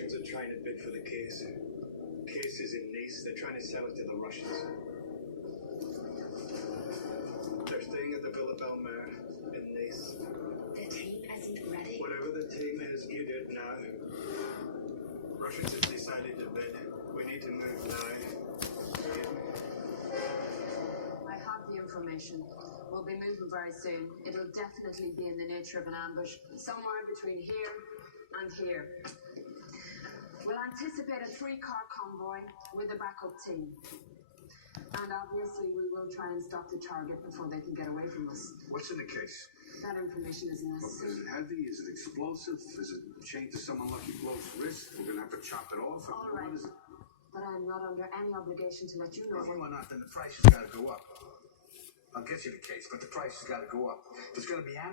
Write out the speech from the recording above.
Russians are trying to bid for the case. Case is in Nice. They're trying to sell it to the Russians. They're staying at the Villa Belmer in Nice. The team isn't ready. Whatever the team is, you do it now. Russians have decided to bid. We need to move now. I have the information. We'll be moving very soon. It'll definitely be in the nature of an ambush, somewhere between here and here. We'll anticipate a 3-car convoy with a backup team. And obviously we will try and stop the target before they can get away from us. What's in the case? That information isn't Is necessary. it heavy? Is it explosive? Is it chained to someone lucky blows wrist? We're gonna have to chop it off. All right. What is it? But I am not under any obligation to let you know. If you are not, then the price has got to go up. I'll get you the case, but the price has got to go up. If it's going to be